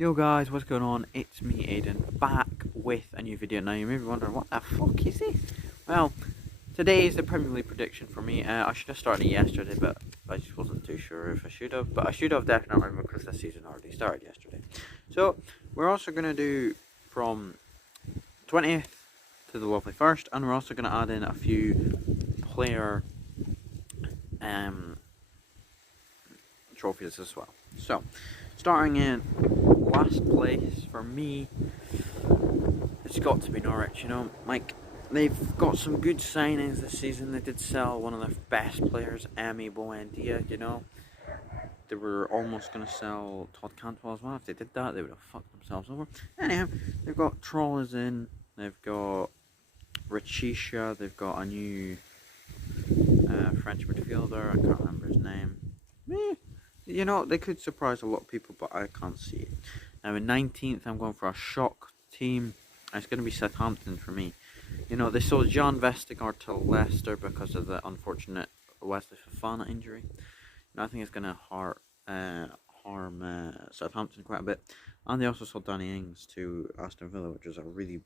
Yo guys, what's going on? It's me, Aiden, back with a new video. Now you may be wondering, what the fuck is this? Well, today is the Premier League prediction for me. I should have started yesterday, but I just wasn't too sure if I should have. But I should have definitely because the season already started yesterday. So, we're also going to do from 20th to the lovely 1st, and we're also going to add in a few player trophies as well. So, starting in last place for me, it's got to be Norwich. Like, they've got some good signings this season. They did sell one of their best players, Emi Buendia. They were almost going to sell Todd Cantwell as well. If they did that, they would have fucked themselves over. Anyhow, they've got Trollers in, they've got Richisha, they've got a new French midfielder. I can't remember his name. They could surprise a lot of people, but I can't see it. Now in 19th, I'm going for a shock team. It's going to be Southampton for me. They sold Jan Vestergaard to Leicester because of the unfortunate Wesley Fofana injury. I think it's going to harm Southampton quite a bit. And they also sold Danny Ings to Aston Villa, which was a really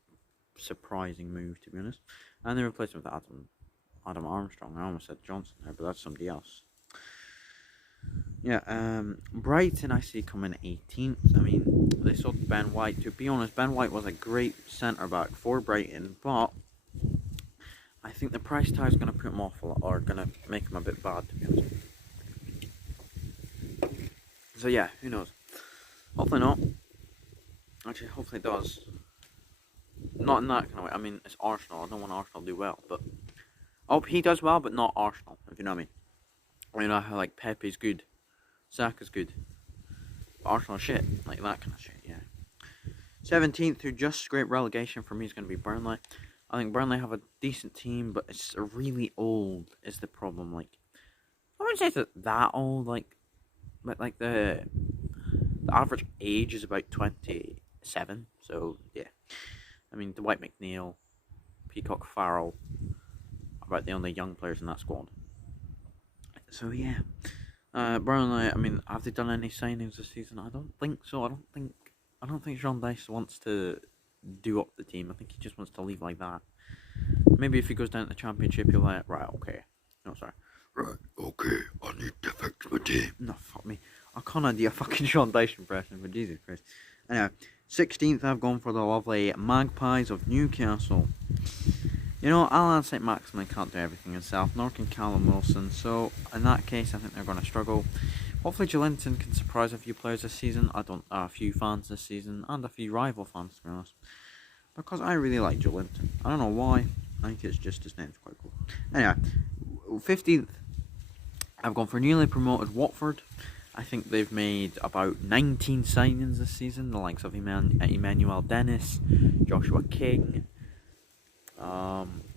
surprising move, to be honest. And they replaced him with Adam Armstrong. I almost said Johnson there, but that's somebody else. Yeah, Brighton I see coming 18th. I mean, they sold Ben White. To be honest, Ben White was a great centre-back for Brighton, but I think the price tag is going to put him off a lot, or going to make him a bit bad, to be honest. So yeah, who knows? Hopefully not. Actually, hopefully it does. Not in that kind of way. I mean, it's Arsenal. I don't want Arsenal to do well, but I hope he does well, but not Arsenal, if you know what I mean. How like Pepe's good, Saka's good, but Arsenal shit, like that kind of shit. Yeah. 17th, who just scraped relegation for me, is going to be Burnley. I think Burnley have a decent team, but it's really old. Is the problem? Like, I wouldn't say it's that old. But like the average age is about 27. So yeah. I mean, Dwight McNeil, Peacock Farrell, about the only young players in that squad. So yeah, Burnley. I mean, have they done any signings this season? I don't think so. I don't think Sean Dyche wants to do up the team. I think he just wants to leave like that. Maybe if he goes down to the Championship, he'll like, right, okay. No, sorry. Right, okay. I need to fix my team. No, fuck me. I can't do a fucking Sean Dyche impression, but Jesus Christ. Anyway, 16th, I've gone for the lovely Magpies of Newcastle. Alan St. Maximin can't do everything himself, nor can Callum Wilson, so in that case, I think they're going to struggle. Hopefully, Joelinton can surprise a few players this season, a few fans this season, and a few rival fans, to be honest. Because I really like Joelinton. I don't know why, I think it's just his name's quite cool. Anyway, 15th, I've gone for newly promoted Watford. I think they've made about 19 signings this season, the likes of Emmanuel Dennis, Joshua King,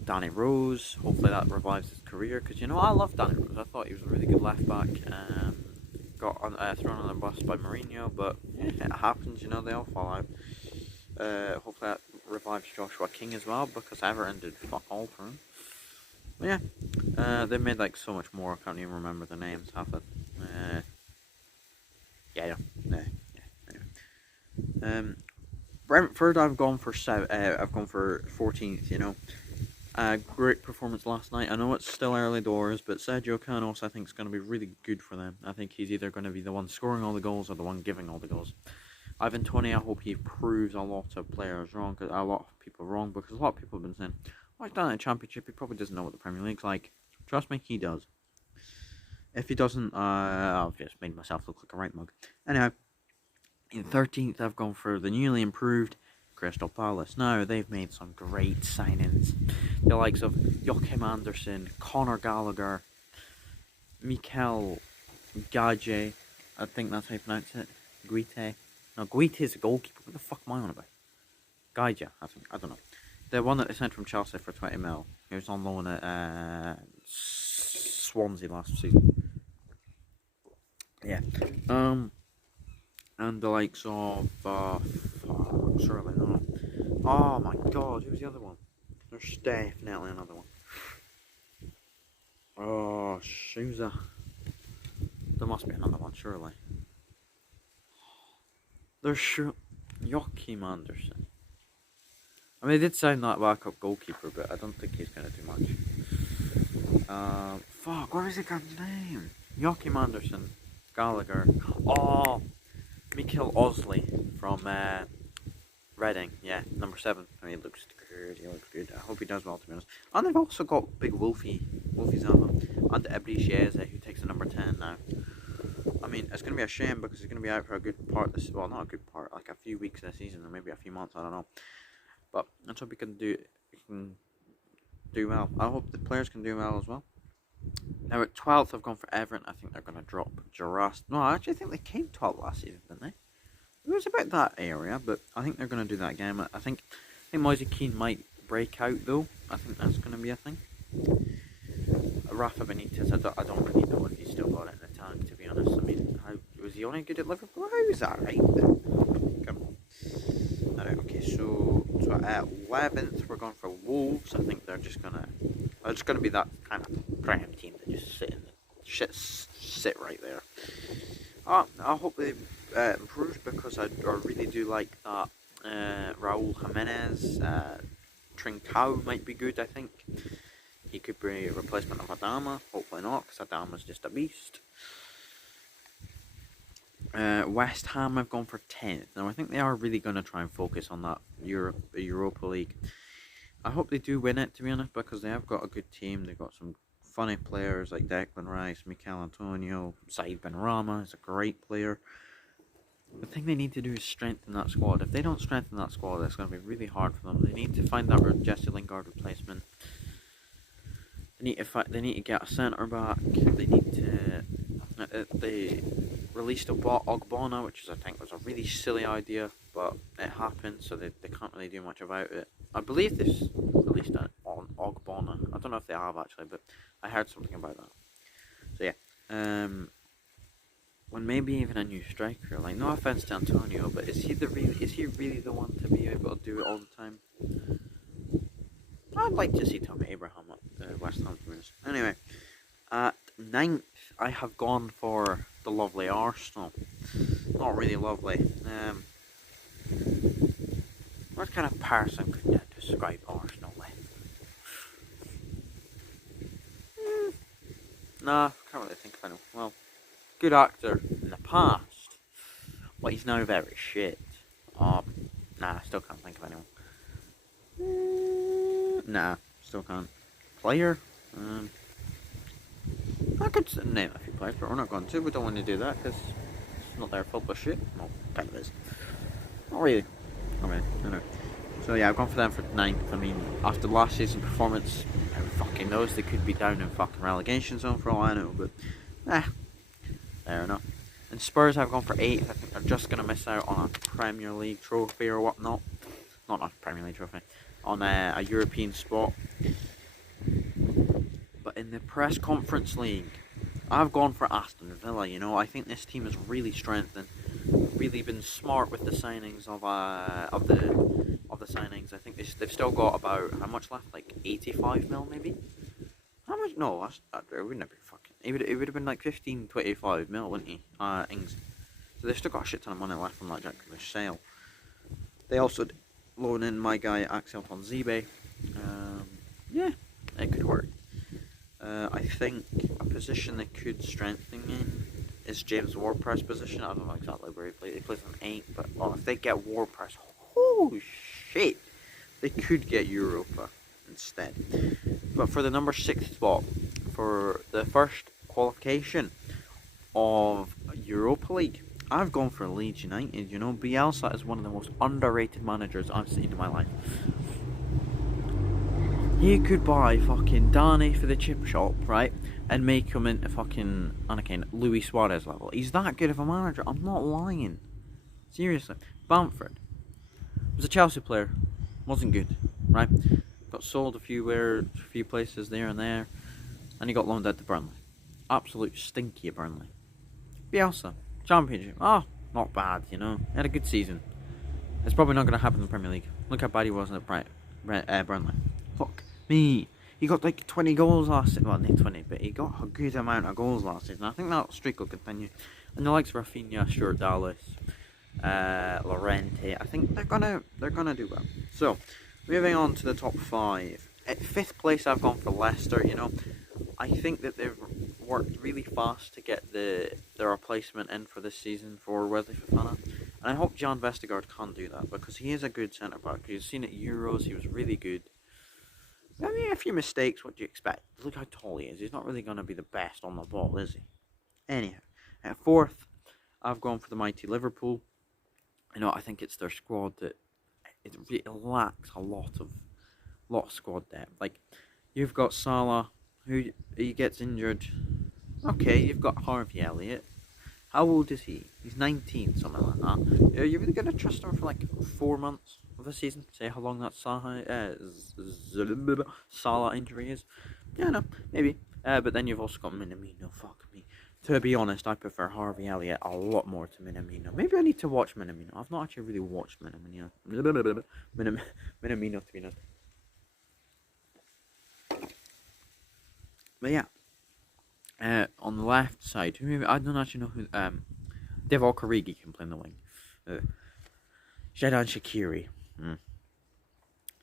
Danny Rose. Hopefully that revives his career, because I love Danny Rose. I thought he was a really good left back. Got thrown on the bus by Mourinho, but it happens. They all fall out. Hopefully that revives Joshua King as well, because Everton did fuck all for him. But yeah, they made like so much more. I can't even remember the names half of it. Anyway. Brentford, I've gone for 14th. Great performance last night. I know it's still early doors, but Sergio Canos I think is going to be really good for them. I think he's either going to be the one scoring all the goals or the one giving all the goals. Ivan Toney, I hope he proves a lot of players wrong, because a lot of people have been saying, he's done in the Championship, he probably doesn't know what the Premier League's like. Trust me, he does. If he doesn't, I've just made myself look like a right mug. Anyhow, in 13th, I've gone for the newly improved Crystal Palace. Now, they've made some great signings. The likes of Joachim Anderson, Conor Gallagher, Mikel Gage, I think that's how you pronounce it. Guite. No, Guite is a goalkeeper. What the fuck am I on about? Gaja, I think. I don't know. The one that they sent from Chelsea for 20 mil. He was on loan at Swansea last season. Yeah. And the likes of surely not. Oh my god, who was the other one? There's definitely another one. Oh, Sousa. There must be another one, surely. There's sure Joachim Anderson. I mean, they did sign that backup goalkeeper, but I don't think he's gonna do much. Fuck, what is the guy's name? Joachim Anderson, Gallagher. Oh, Mikael Osley from Reading. Yeah, number 7. I mean, he looks good. He looks good. I hope he does well, to be honest. And they've also got Big Wolfie Zaha, and Eberechi, who takes the number 10 now. I mean, it's going to be a shame because he's going to be out for a good part this. Well, not a good part, like a few weeks this season, or maybe a few months. I don't know. But let's hope he can do well. I hope the players can do well as well. Now at 12th, I've gone for Everton. I think they're going to drop Jurassic. No, I actually think they came 12th last season, didn't they? It was about that area, but I think they're going to do that again. I think Moise Kean might break out though. I think that's going to be a thing. Rafa Benitez, I don't really know if he's still got it in the tank, to be honest. I mean, was he only good at Liverpool? How is that right? Come on. Alright, okay, so at 11th, we're going for Wolves. I think they're just gonna be that kind of prime team that just sit right there. I hope they improve because I really do like that. Raul Jimenez, Trincao might be good. I think he could be a replacement of Adama. Hopefully not, because Adama's just a beast. West Ham, I've gone for 10th. Now I think they are really going to try and focus on that Europa League. I hope they do win it, to be honest, because they have got a good team. They've got some funny players like Declan Rice, Mikel Antonio, Said Benrahma is a great player. The thing they need to do is strengthen that squad. If they don't strengthen that squad, it's going to be really hard for them. They need to find that Jesse Lingard replacement. They need to get a centre back. They need to. They released Ogbonna, which I think was a really silly idea, but it happened, so they can't really do much about it. I believe they've released it on Ogbonna. I don't know if they have actually, but I heard something about that. So yeah, when maybe even a new striker. Like, no offense to Antonio, but is he really the one to be able to do it all the time? I'd like to see Tommy Abraham at West Ham. Anyway, at 9th, I have gone for the lovely Arsenal. Not really lovely. What kind of person could I describe Arsenal with? Nah, can't really think of anyone. Well, good actor in the past, but he's now very shit. Nah, I still can't think of anyone. Nah, still can't. Player? I could name a few players, but we're not going to. We don't want to do that because it's not their fault, but shit. Well, kind of is. Not really. I know. So yeah, I've gone for them for 9th. I mean, after last season's performance, who fucking knows, they could be down in fucking relegation zone for all I know, but fair enough. And Spurs, I've gone for 8th. I think they're just going to miss out on a Premier League trophy or whatnot. Not a Premier League trophy. On a European spot. But in the Press Conference League, I've gone for Aston Villa. You know, I think this team has really strengthened, really been smart with the signings of the signings. I think they've still got about how much left? Like 85 mil, maybe. How much? No, it wouldn't have been fucking. It would have been like 15, 25 mil, wouldn't he? Ings. So they've still got a shit ton of money left from that Jack Grealish sale. They also loan in my guy Axel Ponzibe. Yeah, it could work. I think a position they could strengthen in is James Ward-Prowse's position. I don't know exactly where he plays. He plays on 8, but if they get Ward-Prowse, holy shit, they could get Europa instead. But for the number 6 spot, for the first qualification of Europa League, I've gone for Leeds United. You know, Bielsa is one of the most underrated managers I've seen in my life. He could buy fucking Danny for the chip shop, right? And make him into fucking Anakin Luis Suarez level. He's that good of a manager. I'm not lying. Seriously. Bamford was a Chelsea player. Wasn't good, right? Got sold a few places there and there. And he got loaned out to Burnley. Absolute stinky at Burnley. Bielsa. Championship. Oh, not bad, you know. He had a good season. It's probably not going to happen in the Premier League. Look how bad he was at Burnley. Fuck me. He got like 20 goals last season. Well, not 20, but he got a good amount of goals last season. I think that streak will continue. And the likes of Rafinha, Stuart Dallas, Llorente. I think they're gonna do well. So, moving on to the top 5. At 5th place, I've gone for Leicester. You know, I think that they've worked really fast to get the replacement in for this season for Wesley Fofana, and I hope Jan Vestergaard can't do that because he is a good centre back. You've seen at Euros, he was really good. I mean, a few mistakes. What do you expect? Look how tall he is. He's not really going to be the best on the ball, is he? Anyhow, at 4th, I've gone for the mighty Liverpool. You know, I think it's their squad that it lacks a lot of squad depth. Like, you've got Salah, who he gets injured. Okay, you've got Harvey Elliott. How old is he? He's 19, something like that. Are you really going to trust him for like 4 months of the season? Say how long that Salah injury is? Yeah, no, maybe. But then you've also got Minamino. Fuck me. To be honest, I prefer Harvey Elliott a lot more to Minamino. Maybe I need to watch Minamino. I've not actually really watched Minamino. Minamino, to be honest. But yeah. On the left side, I don't actually know who. Divock Origi can play in the wing. Xherdan Shaqiri.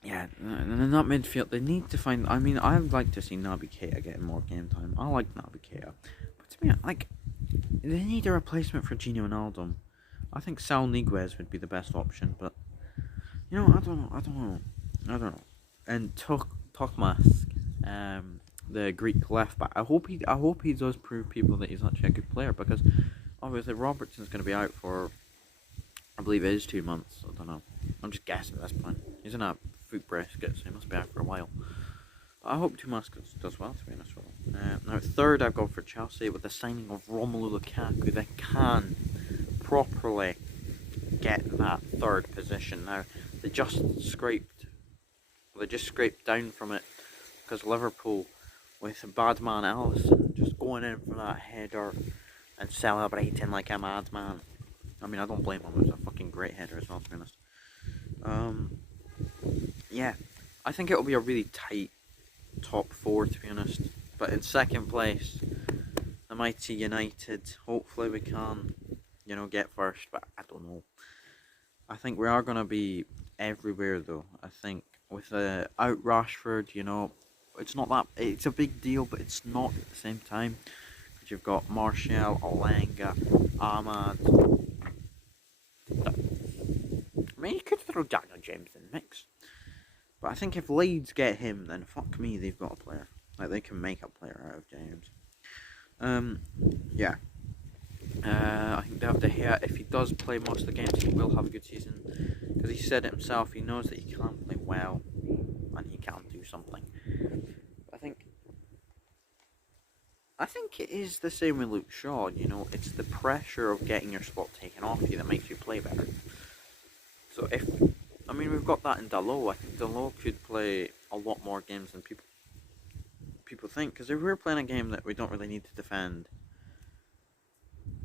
Yeah, and that midfield, they need to find. I mean, I'd like to see Naby Keita getting more game time. I like Naby Keita, but to me, like, they need a replacement for Gino Wijnaldum. I think Saul Niguez would be the best option, but you know, I don't know. And Tokmas, the Greek left back. I hope he does prove people that he's actually a good player, because obviously Robertson's going to be out for, I believe it is 2 months. I don't know. I'm just guessing at this point. He's in a foot brace, so he must be out for a while. But I hope Tomas does well, to be honest with him. Now, 3rd, I've gone for Chelsea with the signing of Romelu Lukaku. They can properly get that 3rd position. Now, they just scraped down from it because Liverpool, with bad man Alisson just going in for that header and celebrating like a madman. I mean, I don't blame him. It was a fucking great header as well, to be honest. Yeah, I think it'll be a really tight top 4, to be honest. But in 2nd place, the mighty United. Hopefully we can, get first. But I don't know. I think we are going to be everywhere, though. I think with out Rashford, it's not that. It's a big deal, but it's not at the same time. Because you've got Martial, Olanga, Ahmad. I mean, you could throw Daniel James in the mix. But I think if Leeds get him, then fuck me, they've got a player. Like, they can make a player out of James. Yeah. I think they have to hear, if he does play most of the games, he will have a good season. Because he said it himself, he knows that he can play well, and he can do something. I think it is the same with Luke Shaw, it's the pressure of getting your spot taken off you that makes you play better. So we've got that in Dalot. I think Dalot could play a lot more games than people think. Because if we're playing a game that we don't really need to defend,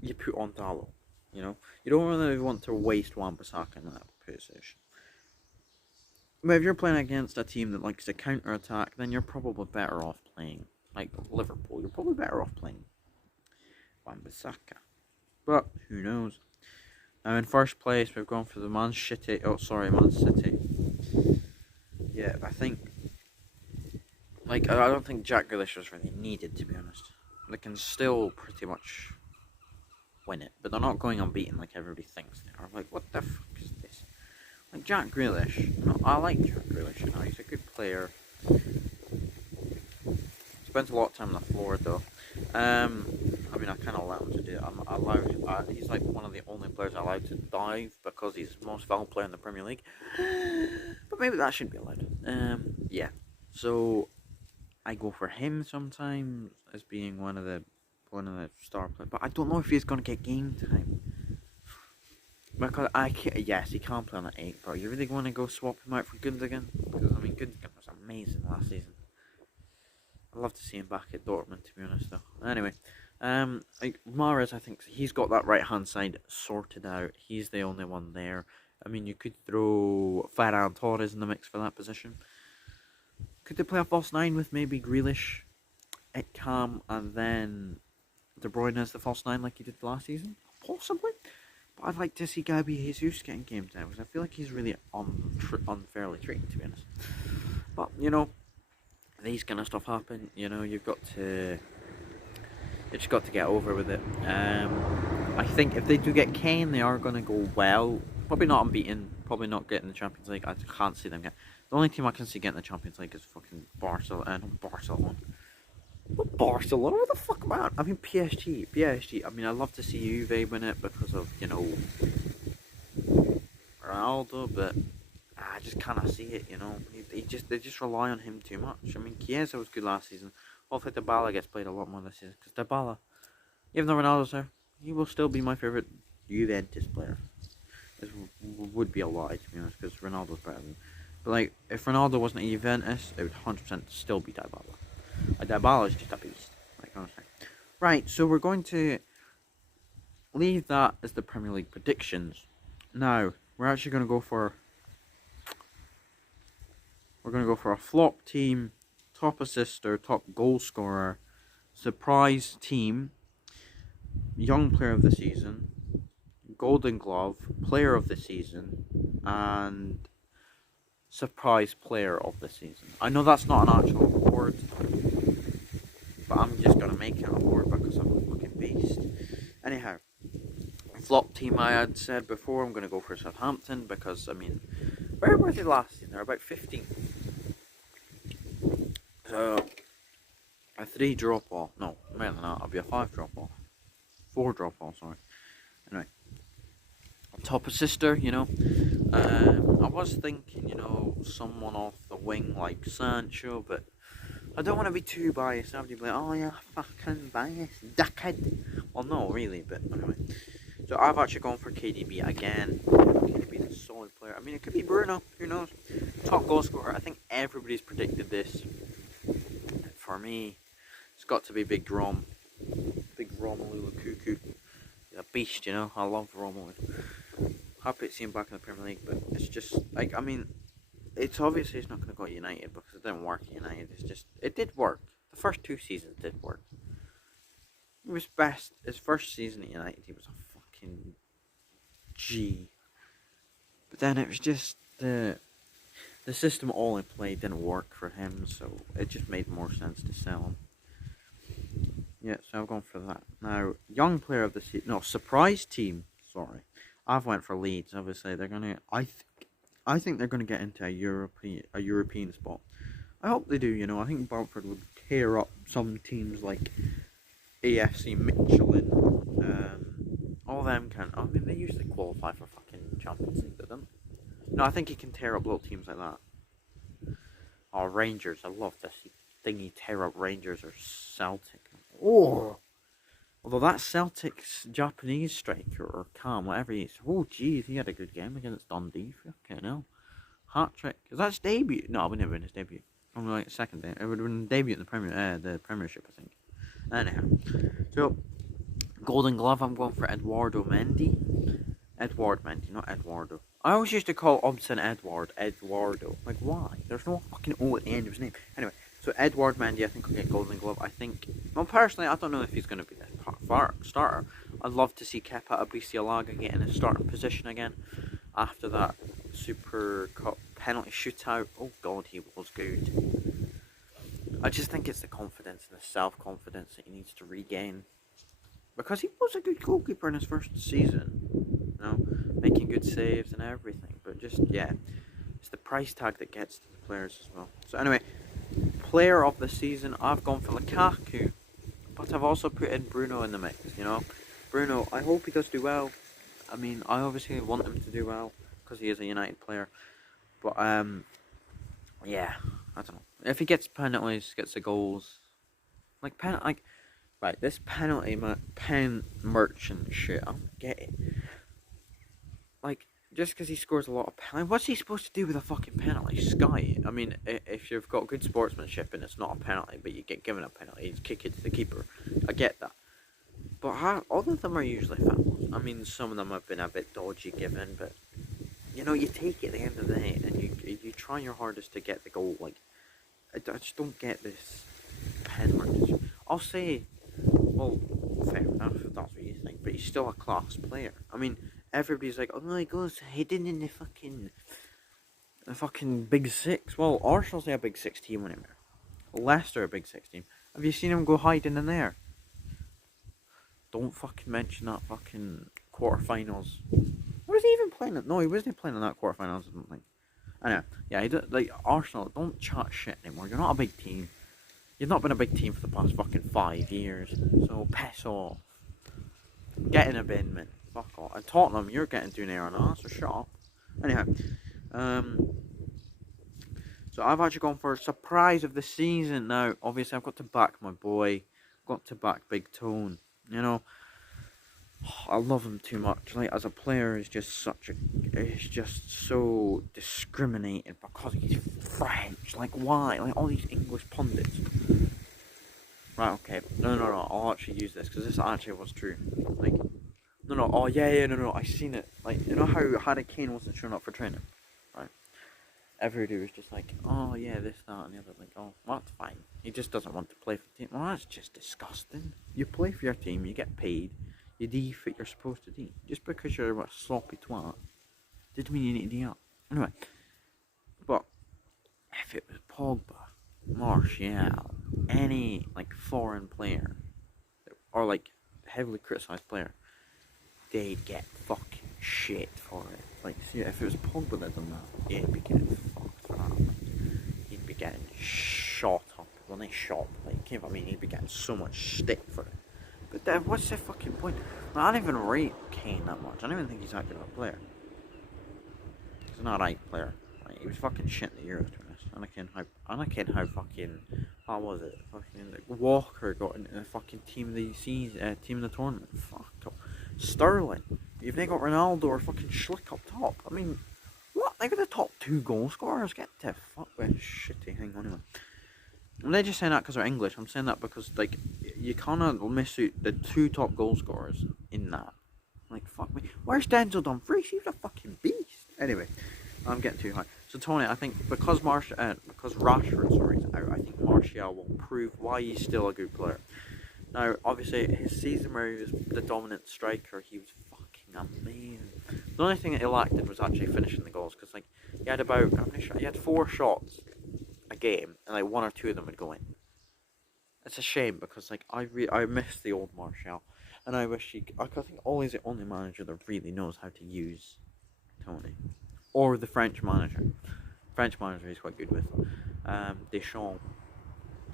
you put on Dalot. You don't really want to waste Wan-Bissaka in that position. But if you're playing against a team that likes to counter-attack, then you're probably better off playing, like Liverpool. You're probably better off playing Wan-Bissaka. But who knows? Now in 1st place, we've gone for the Man City. Yeah, I think, I don't think Jack Grealish was really needed, to be honest. They can still pretty much win it, but they're not going unbeaten like everybody thinks they are. Like, what the fuck is this? Like, Jack Grealish. I like Jack Grealish, he's a good player. Spends a lot of time on the floor, though. I kind of allow him to do it. He's like one of the only players allowed to dive because he's the most valuable player in the Premier League. But maybe that shouldn't be allowed. Yeah. So I go for him sometimes as being one of the star players, but I don't know if he's gonna get game time. Because yes, he can't play on the 8, but you really want to go swap him out for Gundogan? Because Gundogan was amazing last season. I'd love to see him back at Dortmund, to be honest, though. Anyway, Mahrez, I think he's got that right-hand side sorted out. He's the only one there. You could throw Ferran Torres in the mix for that position. Could they play a false 9 with maybe Grealish at Cam and then De Bruyne as the false 9 like he did last season? Possibly. But I'd like to see Gabby Jesus getting game time because I feel like he's really unfairly treated, to be honest. But these kind of stuff happen. You just got to get over with it. I think if they do get Kane, they are going to go well. Probably not unbeaten. Probably not getting the Champions League. I can't see them get. The only team I can see getting the Champions League is fucking Barcelona. Not Barcelona. What Barcelona? What the fuck, man? I mean PSG. PSG. I mean, I'd love to see Juve win it because of Ronaldo, but I just cannot see it. They just rely on him too much. I mean, Chiesa was good last season. Hopefully Dybala gets played a lot more this season because Dybala, even though Ronaldo's there, he will still be my favourite Juventus player. This would be a lie, to be honest, because Ronaldo's better than. But like, if Ronaldo wasn't at Juventus, it would 100% still be Dybala. Dybala is just a beast. Like, honestly. Right, so we're going to leave that as the Premier League predictions. Now we're actually going to go for. We're going to go for a flop team, top assister, top goal scorer, surprise team, young player of the season, Golden Glove, player of the season, and surprise player of the season. I know that's not an actual award, but I'm just going to make it an award because I'm a fucking beast. Anyhow, flop team I had said before, I'm going to go for Southampton because, I mean, where were they last season? They're about 15th. So, a 3 drop off. No, more than that. It'll be a 5 drop off. 4 drop off, sorry. Anyway. Top assister, I was thinking, someone off the wing like Sancho, but I don't want to be too biased. Somebody be like, oh yeah, fucking biased, dickhead. Well, no, really, but anyway. So I've actually gone for KDB again. KDB is a solid player. I mean, it could be Bruno, who knows? Top goal scorer. I think everybody's predicted this. For me, it's got to be Big Rom. Big Romelu Lukaku. He's a beast, I love Romelu. Happy to see him back in the Premier League, but it's just, like, I mean, it's obviously it's not going to go at United because it didn't work at United. It's just, it did work. The first 2 seasons did work. He was best. His first season at United, he was a fucking G. But then it was just the system all in play didn't work for him, so it just made more sense to sell him. Yeah, so I've gone for that. Now, young player of the season, no, surprise team. Sorry, I've went for Leeds. Obviously, they're gonna. I think they're gonna get into a European spot. I hope they do. I think Bamford would tear up some teams like AFC Michelin. All them can. I mean, they usually qualify for fucking Champions League, don't they? No, I think he can tear up little teams like that. Oh, Rangers. I love to see thingy tear up Rangers or Celtic. Oh! Although that Celtic's Japanese striker, or Cam, whatever he is. Oh, jeez, he had a good game against Dundee. Okay, no. Hat-trick. Is that his debut? No, it would never been his debut. Only like second day. It would have been debut in the Premiership, I think. Anyhow. So, Golden Glove, I'm going for Eduardo Mendy. Edward Mendy, not Eduardo. I always used to call Obson Eduardo. Like, why? There's no fucking O at the end of his name. Anyway, so Edward Mendy, I think will get Golden Glove. I think, well, personally, I don't know if he's going to be the starter. I'd love to see Kepa Arrizabalaga get in a starting position again after that Super Cup penalty shootout. Oh God, he was good. I just think it's the confidence and the self-confidence that he needs to regain. Because he was a good goalkeeper in his first season, making good saves and everything. But just, yeah, it's the price tag that gets to the players as well. So anyway, player of the season, I've gone for Lukaku. But I've also put in Bruno in the mix, Bruno, I hope he does do well. I mean, I obviously want him to do well because he is a United player. But, yeah, I don't know. If he gets penalties, gets the goals, right, this pen merchant shit, I don't get it. Like, just because he scores a lot of penalties, what's he supposed to do with a fucking penalty? Sky. I mean, if you've got good sportsmanship and it's not a penalty, but you get given a penalty, you kick it to the keeper. I get that. But all of them are usually fouls. I mean, some of them have been a bit dodgy given, but, you take it at the end of the day and you try your hardest to get the goal. Like, I just don't get this pen merchant. I'll say, well, fair enough if that's what you think, but he's still a class player. I mean, everybody's like, oh my god, hidden in the fucking Big Six. Well, Arsenal's a Big Six team anymore. Leicester a Big Six team. Have you seen him go hiding in there? Don't fucking mention that fucking quarterfinals. What was he even playing at? No, he wasn't playing in that quarterfinals. I don't think. I know. Yeah, he did, like Arsenal. Don't chat shit anymore. You're not a big team. You've not been a big team for the past fucking 5 years. So piss off. Get in a bin, man. Fuck off. And Tottenham, you're getting through there now, so shut up. Anyhow, so I've actually gone for a surprise of the season now. Obviously, I've got to back my boy. Got to back Big Tone. You know, I love him too much. Like as a player, he's just he's just so discriminating because he's French. Like why? Like all these English pundits. Right? Okay. No. I'll actually use this because this actually was true. Like, no. Oh yeah. No. I seen it. Like you know how Harry Kane wasn't showing up for training, right? Everybody was just like, oh yeah, this, that, and the other. Like, oh, well, that's fine. He just doesn't want to play for the team. Well, that's just disgusting. You play for your team, you get paid, you do what you're supposed to do. Just because you're a sloppy twat, didn't mean you need to do that. Anyway, but if it was Pogba, Martial, any like foreign player, or like heavily criticised player, they'd get fucking shit for it. Like, see, if it was Pogba that done that, he'd be getting fucked for that. Like, he'd be getting shot up. When they shot, like, you know what I mean? He'd be getting so much stick for it. But then, what's the fucking point? Like, I don't even rate Kane that much. I don't even think he's that good of a player. He's not a right player. Like, he was fucking shit in the Euros, to be honest. And I can't how fucking, how was it? Fucking like, Walker got into the fucking team of the season, team of the tournament. Fuck up. Sterling. You've now got Ronaldo or fucking Schlick up top. I mean, what? They got the top 2 goal scorers. Get the fuck with shitty thing anyway. I'm not just saying that because they're English. I'm saying that because like you kind of miss out the 2 top goal scorers in that. Like fuck me. Where's Denzel Dumfries? He's a fucking beast. Anyway, I'm getting too high. So Tony, I think because Rashford, sorry, is out, I think Martial will prove why he's still a good player. Now, obviously, his season where he was the dominant striker, he was fucking amazing. The only thing that he lacked was actually finishing the goals, because like he had about he had 4 shots a game, and like 1 or 2 of them would go in. It's a shame because like I miss the old Martial, and I wish I think Ole's the only manager that really knows how to use Tony, or the French manager. French manager he's quite good with. Deschamps.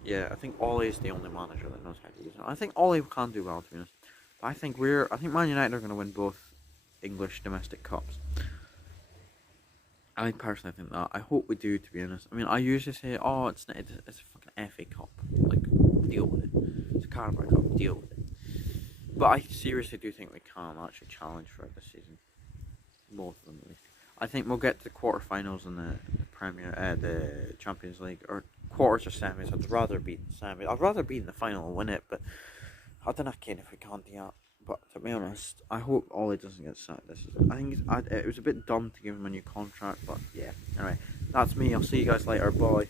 Yeah, I think Ole is the only manager that knows how to use it. I think Ole can do well, to be honest. But I think Man United are going to win both English domestic cups. I personally think that. I hope we do, to be honest. I mean, I usually say, oh, it's a fucking FA Cup. Like, deal with it. It's a Carabao Cup, deal with it. But I seriously do think we can actually challenge for it this season. Both of them, at least. I think we'll get to the quarterfinals in the the Champions League, or quarters or semis. I'd rather beat the semis. I'd rather be in the final and win it, but I don't know if we can't do that. But to be honest, I hope Ole doesn't get sacked this season. I think it was a bit dumb to give him a new contract, but yeah. Anyway, that's me. I'll see you guys later. Bye.